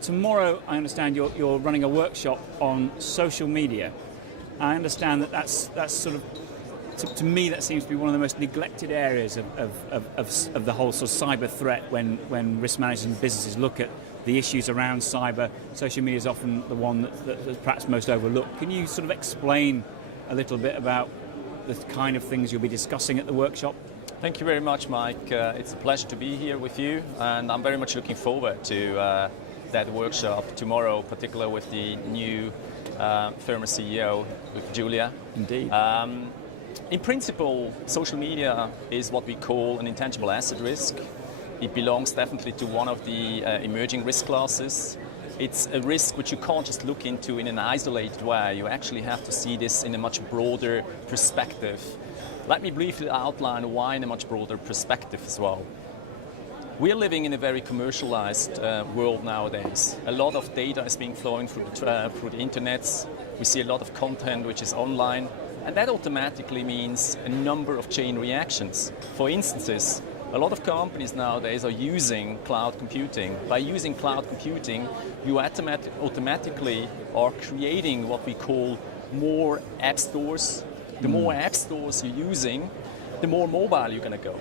Tomorrow, I understand you're running a workshop on social media. I understand that's sort of, to me, that seems to be one of the most neglected areas of the whole sort of cyber threat when risk managers and businesses look at the issues around cyber. Social media is often the one that's perhaps most overlooked. Can you sort of explain a little bit about the kind of things you'll be discussing at the workshop? Thank you very much, Mike. It's a pleasure to be here with you, and I'm very much looking forward to that workshop tomorrow, particularly with the new Ferma CEO, with Julia. Indeed. In principle, social media is what we call an intangible asset risk. It belongs definitely to one of the emerging risk classes. It's a risk which you can't just look into in an isolated way. You actually have to see this in a much broader perspective. Let me briefly outline why in a much broader perspective as well. We're living in a very commercialized world nowadays. A lot of data is being flowing through the internets. We see a lot of content which is online, and that automatically means a number of chain reactions. For instances, a lot of companies nowadays are using cloud computing. By using cloud computing, you automatically are creating what we call more app stores. The more app stores you're using, the more mobile you're going to go.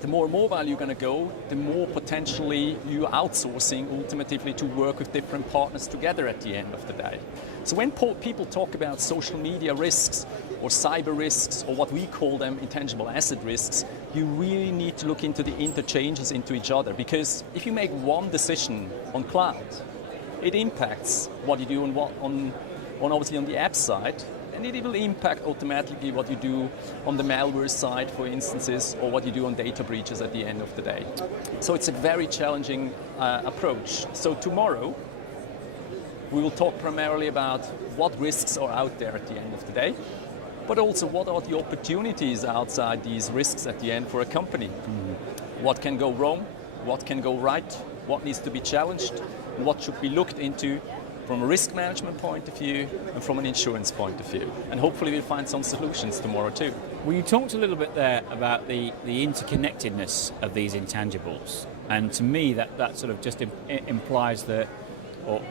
The more mobile you're going to go, the more potentially you're outsourcing ultimately to work with different partners together at the end of the day. So when people talk about social media risks or cyber risks, or what we call them intangible asset risks, you really need to look into the interchanges into each other, because if you make one decision on cloud, it impacts what you do on obviously on the app side, and it will impact automatically what you do on the malware side, for instances, or what you do on data breaches at the end of the day. So it's a very challenging approach. So tomorrow, we will talk primarily about what risks are out there at the end of the day, but also what are the opportunities outside these risks at the end for a company. What can go wrong, what can go right, what needs to be challenged, and what should be looked into from a risk management point of view and from an insurance point of view. And hopefully we'll find some solutions tomorrow too. Well, you talked a little bit there about the interconnectedness of these intangibles, and to me that sort of just implies that,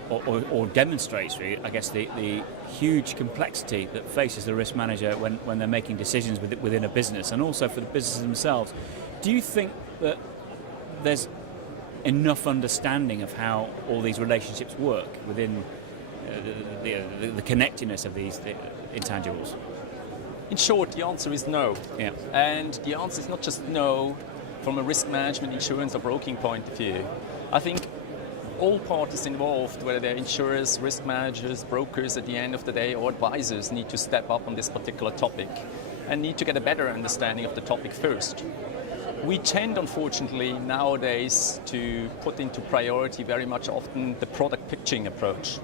or demonstrates, really, I guess, the huge complexity that faces the risk manager when they're making decisions within a business, and also for the businesses themselves. Do you think that there's enough understanding of how all these relationships work within the connectedness of these intangibles? In short, the answer is no. Yeah. And the answer is not just no from a risk management, insurance or broking point of view. I think all parties involved, whether they're insurers, risk managers, brokers at the end of the day, or advisors, need to step up on this particular topic and need to get a better understanding of the topic first. We tend, unfortunately, nowadays to put into priority very much often the product pitching approach.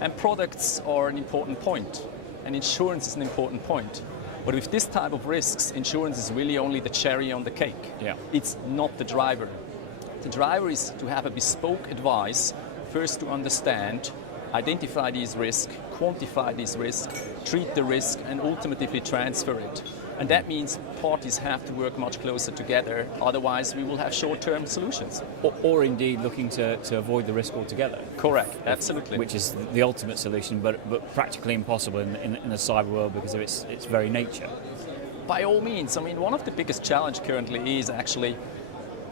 And products are an important point, and insurance is an important point. But with this type of risks, insurance is really only the cherry on the cake. Yeah. It's not the driver. The driver is to have a bespoke advice, first to understand, identify these risks, quantify these risks, treat the risk, and ultimately transfer it. And that means parties have to work much closer together, otherwise we will have short-term solutions. Or indeed looking to avoid the risk altogether. Correct, absolutely. Which is the ultimate solution, but practically impossible in the cyber world because of its very nature. By all means, I mean, one of the biggest challenges currently is actually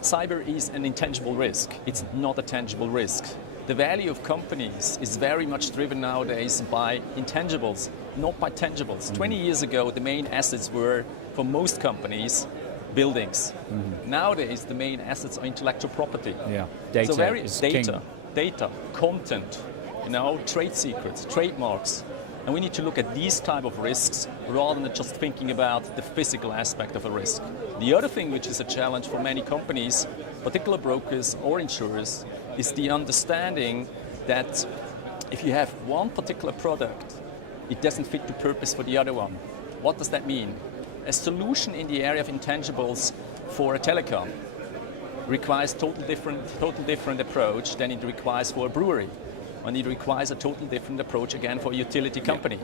cyber is an intangible risk. It's not a tangible risk. The value of companies is very much driven nowadays by intangibles, not by tangibles. 20 years ago, the main assets were, for most companies, buildings. Nowadays, the main assets are intellectual property. Yeah, data so is king. Data, content, trade secrets, trademarks. And we need to look at these type of risks rather than just thinking about the physical aspect of a risk. The other thing which is a challenge for many companies, particular brokers or insurers, is the understanding that if you have one particular product, it doesn't fit the purpose for the other one. What does that mean? A solution in the area of intangibles for a telecom requires totally different approach than it requires for a brewery. And it requires a totally different approach again for a utility company.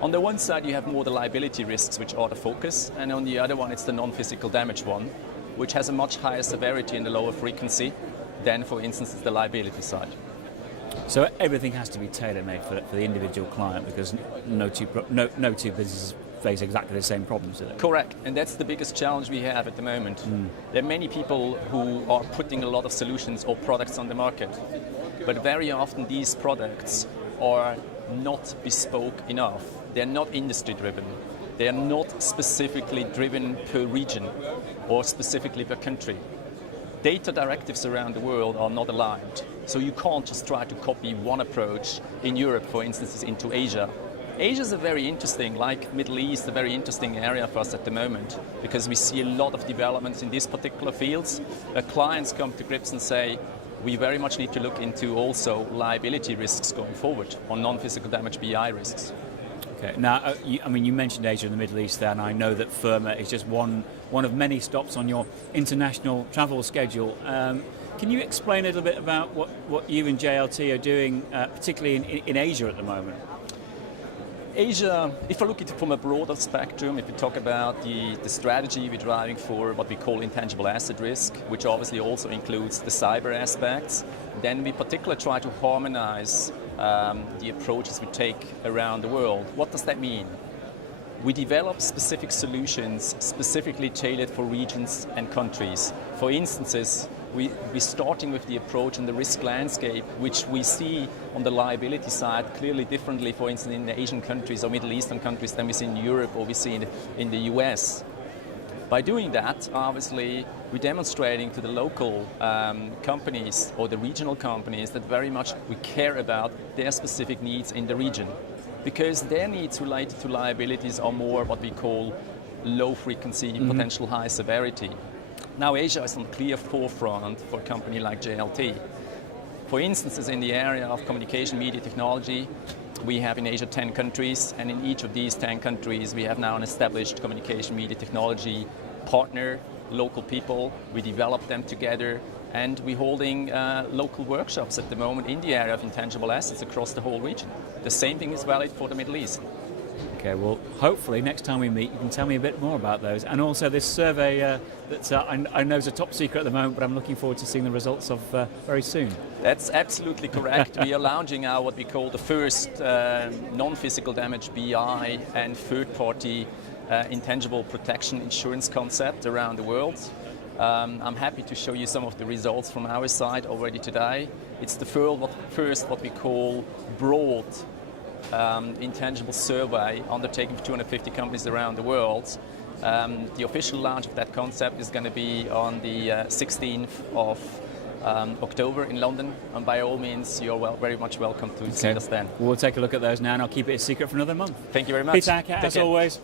On the one side you have more the liability risks which are the focus, and on the other one it's the non-physical damage one. which has a much higher severity and a lower frequency than, for instance, the liability side. So everything has to be tailor-made for the individual client, because no two businesses face exactly the same problems, do they? Correct, and that's the biggest challenge we have at the moment. There are many people who are putting a lot of solutions or products on the market, but very often these products are not bespoke enough. They're not industry-driven. They are not specifically driven per region or specifically per country. Data directives around the world are not aligned, so you can't just try to copy one approach in Europe, for instance, into Asia. Asia is a very interesting, like Middle East, a very interesting area for us at the moment, because we see a lot of developments in these particular fields. Clients come to grips and say, we very much need to look into also liability risks going forward, or non-physical damage BI risks. Okay. Now, you mentioned Asia and the Middle East there, and I know that Ferma is just one of many stops on your international travel schedule. Can you explain a little bit about what you and JLT are doing, particularly in Asia at the moment? Asia, if I look at it from a broader spectrum, if we talk about the strategy we're driving for what we call intangible asset risk, which obviously also includes the cyber aspects, then we particularly try to harmonize the approaches we take around the world. What does that mean? We develop specific solutions specifically tailored for regions and countries. For instances, we're starting with the approach and the risk landscape, which we see on the liability side clearly differently, for instance, in the Asian countries or Middle Eastern countries than we see in Europe or we see in the US. By doing that, obviously, we're demonstrating to the local companies or the regional companies that very much we care about their specific needs in the region, because their needs related to liabilities are more what we call low frequency, potential high severity. Now, Asia is on clear forefront for a company like JLT. For instance, in the area of communication media technology, we have in Asia 10 countries, and in each of these 10 countries we have now an established communication media technology partner, local people. We develop them together, and we're holding local workshops at the moment in the area of intangible assets across the whole region. The same thing is valid for the Middle East. Okay, well, hopefully next time we meet you can tell me a bit more about those, and also this survey that I know is a top secret at the moment, but I'm looking forward to seeing the results of very soon. That's absolutely correct. We are launching now what we call the first non-physical damage BI and third-party intangible protection insurance concept around the world. I'm happy to show you some of the results from our side already today. It's the first what we call broad intangible survey undertaken for 250 companies around the world. The official launch of that concept is going to be on the 16th of October in London, and by all means you're very much welcome to see us then. We'll take a look at those now, and I'll keep it a secret for another month. Thank you very much. Peter, as always.